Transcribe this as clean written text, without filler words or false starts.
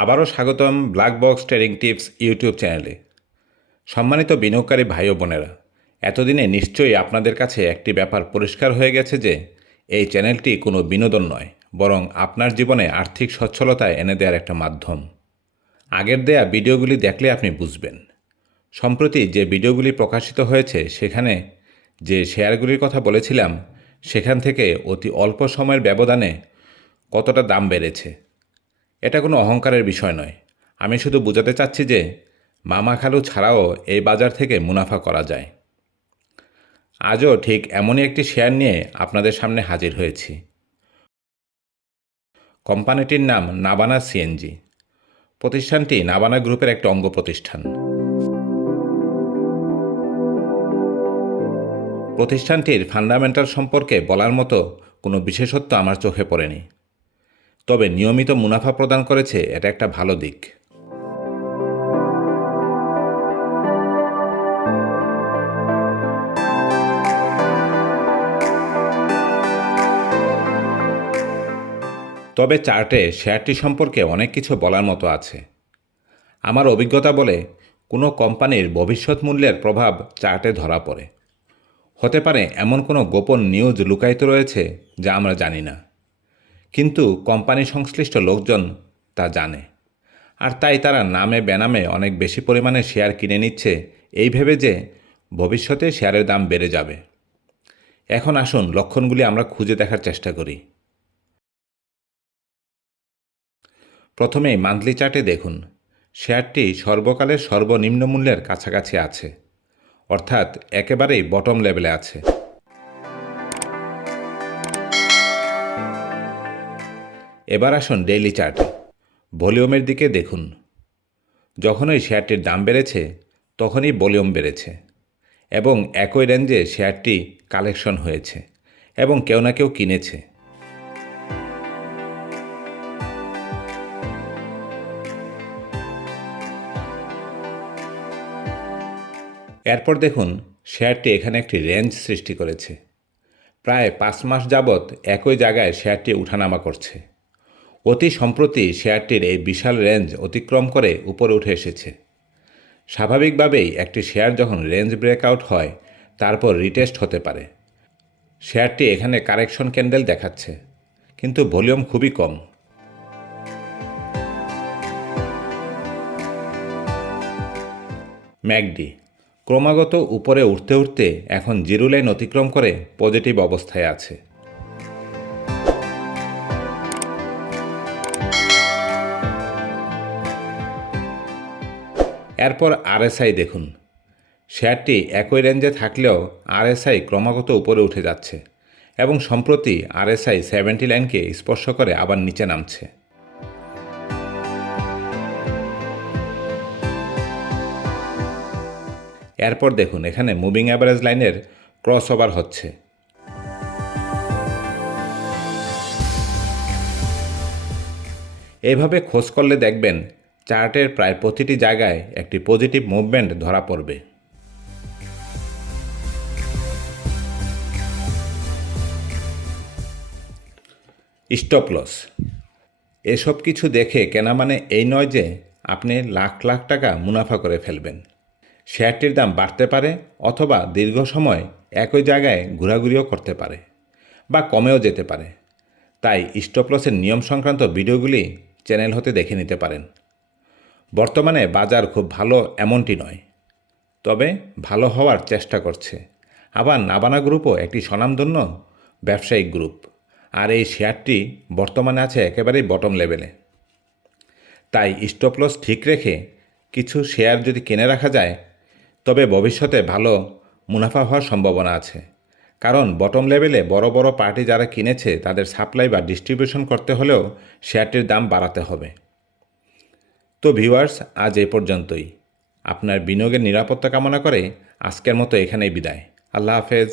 আবারও স্বাগতম black box trading tips YouTube চ্যানেলে। সম্মানিত বিনিয়োগকারী ভাই ও বোনেরা, এতদিনে নিশ্চয়ই আপনাদের কাছে একটি ব্যাপার পরিষ্কার হয়ে গেছে যে এই চ্যানেলটি কোনো বিনোদন নয়, বরং আপনার জীবনে আর্থিক সচ্ছলতা এনে দেওয়ার একটা মাধ্যম। আগের দেয়া ভিডিওগুলি দেখলে আপনি বুঝবেন। সম্প্রতি যে ভিডিওগুলি প্রকাশিত হয়েছে সেখানে যে শেয়ারগুলির কথা বলেছিলাম সেখান থেকে অতি অল্প সময়ের ব্যবধানে কতটা দাম বেড়েছে। এটা কোনো অহংকারের বিষয় নয়। আমি শুধু বোঝাতে চাচ্ছি যে মামা খালু ছাড়াও এই বাজার থেকে মুনাফা করা যায়। আজও ঠিক এমনই একটি শেয়ার নিয়ে আপনাদের সামনে হাজির হয়েছি। কোম্পানিটির নাম নাবানা সিএনজি। প্রতিষ্ঠানটি নাবানা গ্রুপের একটা অঙ্গ প্রতিষ্ঠান। প্রতিষ্ঠানটির ফান্ডামেন্টাল সম্পর্কে বলার মতো কোনো বিশেষত্ব আমার চোখে পড়েনি, তবে নিয়মিত মুনাফা প্রদান করেছে, এটা একটা ভালো দিক। তবে চার্টে শেয়ারটি সম্পর্কে অনেক কিছু বলার মতো আছে। আমার অভিজ্ঞতা বলে কোনো কোম্পানির ভবিষ্যৎ মূল্যের প্রভাব চার্টে ধরা পড়ে। হতে পারে এমন কোনো গোপন নিউজ লুকায়িত রয়েছে যা আমরা জানি না, কিন্তু কোম্পানি সংশ্লিষ্ট লোকজন তা জানে, আর তাই তারা নামে বেনামে অনেক বেশি পরিমাণে শেয়ার কিনে নিচ্ছে এই ভেবে যে ভবিষ্যতে শেয়ারের দাম বেড়ে যাবে। এখন আসুন লক্ষণগুলি আমরা খুঁজে দেখার চেষ্টা করি। প্রথমেই মান্থলি চার্টে দেখুন, শেয়ারটি সর্বকালের সর্বনিম্ন মূল্যের কাছাকাছি আছে, অর্থাৎ একেবারেই বটম লেভেলে আছে। এবার আসুন ডেইলি চার্টে। ভলিউমের দিকে দেখুন। যখনই শেয়ারটির দাম বেড়েছে তখনই ভলিউম বেড়েছে এবং একই রেঞ্জে শেয়ারটি কালেকশন হয়েছে এবং কেউ না কেউ কিনেছে। এরপর দেখুন, শেয়ারটি এখানে একটি রেঞ্জ সৃষ্টি করেছে। প্রায় 5 মাস যাবৎ একই জায়গায় শেয়ারটি উঠানামা করছে। অতি সম্প্রতি শেয়ারটির এই বিশাল রেঞ্জ অতিক্রম করে উপরে উঠে এসেছে। স্বাভাবিকভাবেই একটি শেয়ার যখন রেঞ্জ ব্রেকআউট হয় তারপর রিটেস্ট হতে পারে। শেয়ারটি এখানে কারেকশন ক্যান্ডেল দেখাচ্ছে, কিন্তু ভলিউম খুবই কম। ম্যাকডি ক্রমাগত উপরে উঠতে উঠতে এখন জিরো লাইন অতিক্রম করে পজিটিভ অবস্থায় আছে। এরপর আরএসআই দেখুন। শেয়ারটি একই রেঞ্জে থাকলেও আরএসআই ক্রমাগত উপরে উঠে যাচ্ছে এবং সম্প্রতি আরএসআই 70 লাইনকে স্পর্শ করে আবার নিচে নামছে। এরপর দেখুন, এখানে মুভিং অ্যাভারেজ লাইনের ক্রস ওভার হচ্ছে। এভাবে খোঁজ করলে দেখবেন চার্টের প্রায় প্রতিটি জায়গায় একটি পজিটিভ মুভমেন্ট ধরা পড়বে। Stop loss. এসব কিছু দেখে কেনা মানে এই নয় যে আপনি লাখ লাখ টাকা মুনাফা করে ফেলবেন। শেয়ারটির দাম বাড়তে পারে অথবা দীর্ঘ সময় একই জায়গায় ঘোরাঘুরিও করতে পারে বা কমেও যেতে পারে। তাই স্টপ লসের নিয়ম সংক্রান্ত ভিডিওগুলি চ্যানেল হতে দেখে নিতে পারেন। বর্তমানে বাজার খুব ভালো এমনটি নয়, তবে ভালো হওয়ার চেষ্টা করছে। আবার নাবানা গ্রুপও একটি স্বনামধন্য ব্যবসায়িক গ্রুপ, আর এই শেয়ারটি বর্তমানে আছে একেবারেই বটম লেভেলে। তাই স্টপ লস ঠিক রেখে কিছু শেয়ার যদি কিনে রাখা যায় তবে ভবিষ্যতে ভালো মুনাফা হওয়ার সম্ভাবনা আছে। কারণ বটম লেভেলে বড় বড় পার্টি যারা কিনেছে তাদের সাপ্লাই বা ডিস্ট্রিবিউশন করতে হলেও শেয়ারটির দাম বাড়াতে হবে। তো ভিউয়ার্স, আজ এই পর্যন্তই। আপনার বিনিয়োগের নিরাপত্তা কামনা করে আজকের মতো এখানেই বিদায়। আল্লাহ হাফেজ।